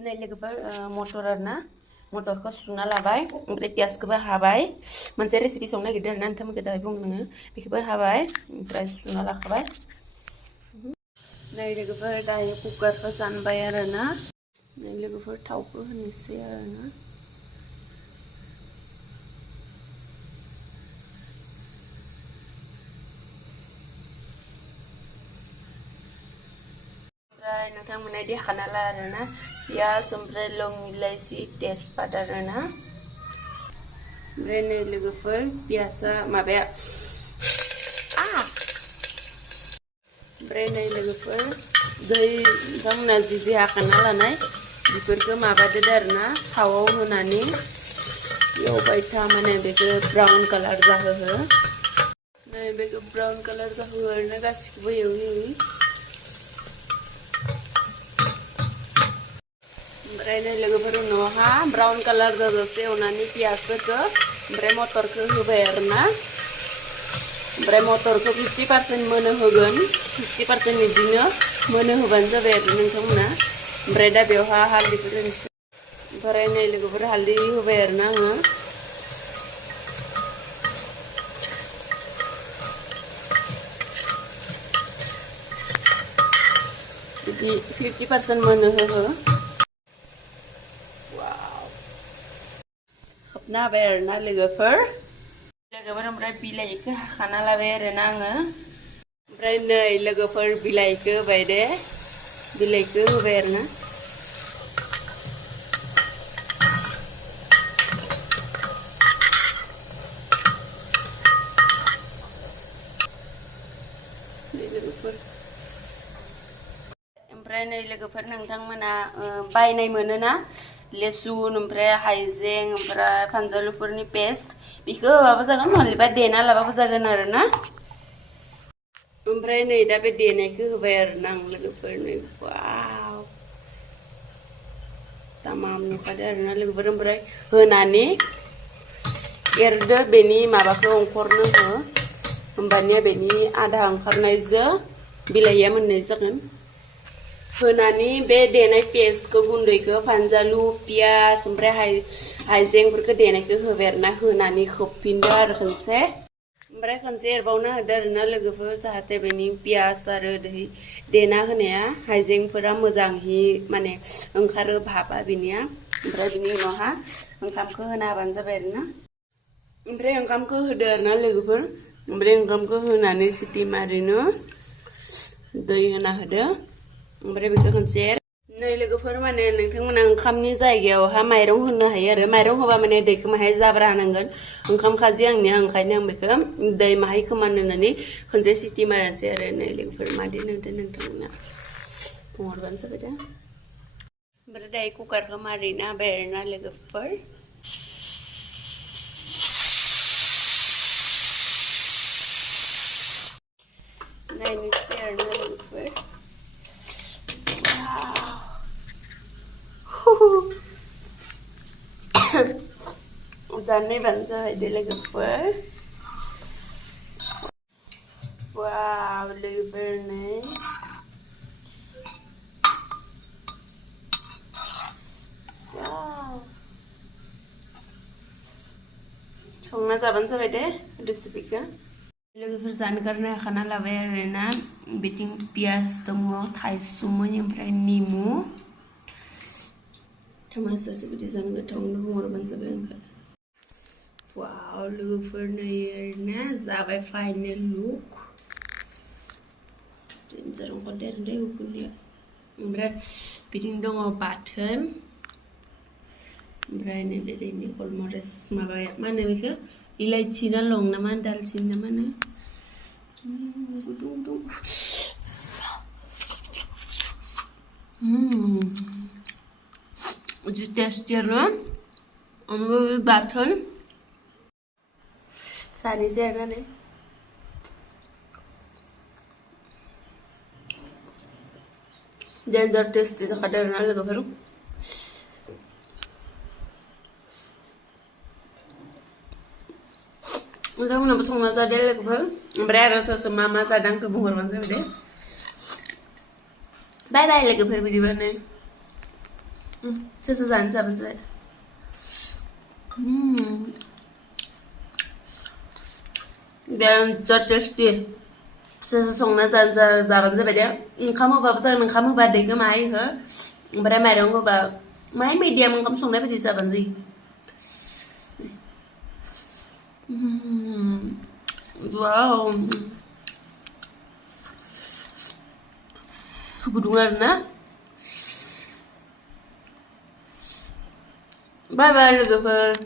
नै लोगोफोर मटर आरोना मटरखौ सुना लाबाय ओमफ्राय पियासखौबो हाबाय मोनसे रेसिपि संनो नागिरदों आरोना नोंथांमोनखौ दाहाय बुंनो नोङो बेखौबो हाबाय ओमफ्राय सुना लाखाबाय नै लोगोफोर दायो कुकारखौ जानबाय आरोना नै लोगोफोर थावखौ होनोसै आरोना ओमफ्राय नोंथांमोना देखाना ला आरोना पियास ओमफ्राय लं इलाइसि तेजपात आरोना ओमफ्राय नै लोगोफोर पियासा माबाया ओमफ्राय नै लोगोफोर दै नोंथांमोना जि हाखाना लानाय बेफोरखौ माबादो आरोना थावाव होनानै एवबाय था माने बेखौ ब्राउन कालार जाहोहो नै बेखौ ब्राउन कालार जाहोहो आरोना गासिखौबो एवै एवै ओमफ्राय नै लोगोफोर उनावहा ब्राउन कालार जाजासे एवनानै पियासफोरखौ ओमफ्राय मटरखौ होबाय आरोना ओमफ्राय मटरखौ 50% मोनो होगोन 50% बिदिनो मोनो होबानो जाबाय आरो नोंथांमोना ओमफ्राय दा बेवहा हालदैफोर होनोसै ओमफ्राय नै लोगोफोर हालदै होबाय आरोना आङो बिदि 50% मोनो होहो खोबना होबाय आरोना लोगोफोर ओमफ्राय बिलाइखौ हाखाना लाबाय आरोना आङो ओमफ्राय नै लोगोफोर बिलाइखौ होबाय दे बिलाइखौ होबाय आरोना ओमफ्राय नै लोगोफोर नोंथांमोना बायनाय मोनोना लेसुन ओमफ्राय हाइजें ओमफ्राय फानजालुफोरनि पेस्ट बेखौ होबाबो जागोन नहलेबा देना लाबाबो जागोन आरोना ओमफ्राय नै दा बे देनायखौ होबाय आरोना आं लोगोफोर नै वाव तामाम नुखादो आरोना लोगोफोर ओमफ्राय होनानै एरदो बेनि माबाखौ ओंखरनो हो होमबानिया बेनि आधा ओंखारनायजों बिलाइया मोननाय जागोन होनानै बे देनाय पेस्टखौ गुन्दैखौ फानजालु पियास ओमफ्राय हाइजेंफोरखौ देनायखौ होबाय आरोना होनानै खोबफिनदो आरो खनसे ओमफ्राय खनसे एरबावना होदो आरोना लोगोफोर जाहाथे बेनि पियास आरो देना होनाया हाइजेंफोरा मोजाङै माने ओंखारो भाबा बेनिया ओमफ्राय बिनि उनावहा ओंखामखौ होना होबानो जाबाय आरोना ओमफ्राय ओंखामखौ होदो आरोना लोगोफोर ओमफ्राय ओंखामखौ होनानै सिटि मारिनो दै होना होदो ओमफ्राय बेखौ खनसे नै लोगोफोर माने नोंथांमोना ओंखामनि जायगायावहा माइरं होनो हायो आरो माइरं होबा माने दैखौ माहाय जाब्रा होनांगोन ओंखाम खाजि आंनिया ओंखायनो आं बेखौ दै माहाय खोमान होनानै खनसे सिटि मारनोसै आरो नै लोगोफोर मादि नुदों नोंथांमोना बुंहरबानो जाबाय दा ओमफ्राय दायो कुकारखौ मारिना होबाय आरोना लोगोफोर नायनोसै आरोना लोगोफोर जानाय बानो जाबाय दे लोगोफोर वाव लोगोफोर नै संना जाबानो जाबाय दे रेसिपिखौ लोगोफोर जानो गारनो हाखाना लाबाय आरोना बिथिं पियास दङ थाइसुमै ओमफ्राय निमु थांना सासे बिदि जानो गोथावनो बुंहरबानो जाबाय आंखौ वाव लोगोफोर नै आरोना जाबाय फाइनेल लुक डेन्जार ओंखारदों आरो दै उखुन्दैया ओमफ्राय बिथिं दङ बाथोन ओमफ्राय नैबे दैनि गलमरिस माबाया मा होनो बेखौ इलाइचि ना लं ना मा दालचिनि ना मा होनो गुदुं गुदुं जि टेस्टि आरो ओमफ्राय बाथोन सानैसै आरोना नै डेन्जार टेस्टि जाखादों आरोना लोगोफोर नोंथांमोनाबो संना जादो लोगोफोर ओमफ्राय आरो सोर सोर मा मा जादों आंखौ बुंहरबानो जाबाय दे बाय बाय लोगोफोर बिदिबानो सोर जानो जाबानो जाबाय बिराद टेस्टि सोर संना जाबानो जाबाय दे ओंखाम होबाबो जागोन ओंखाम होबा दैखौ माहाय हो ओमफ्राय माइरं होबा माहाय मिडियाम ओंखाम संनाय बायदि जाबानो जायो वाव गुदुं आरोना बाय बाय लोगोफोर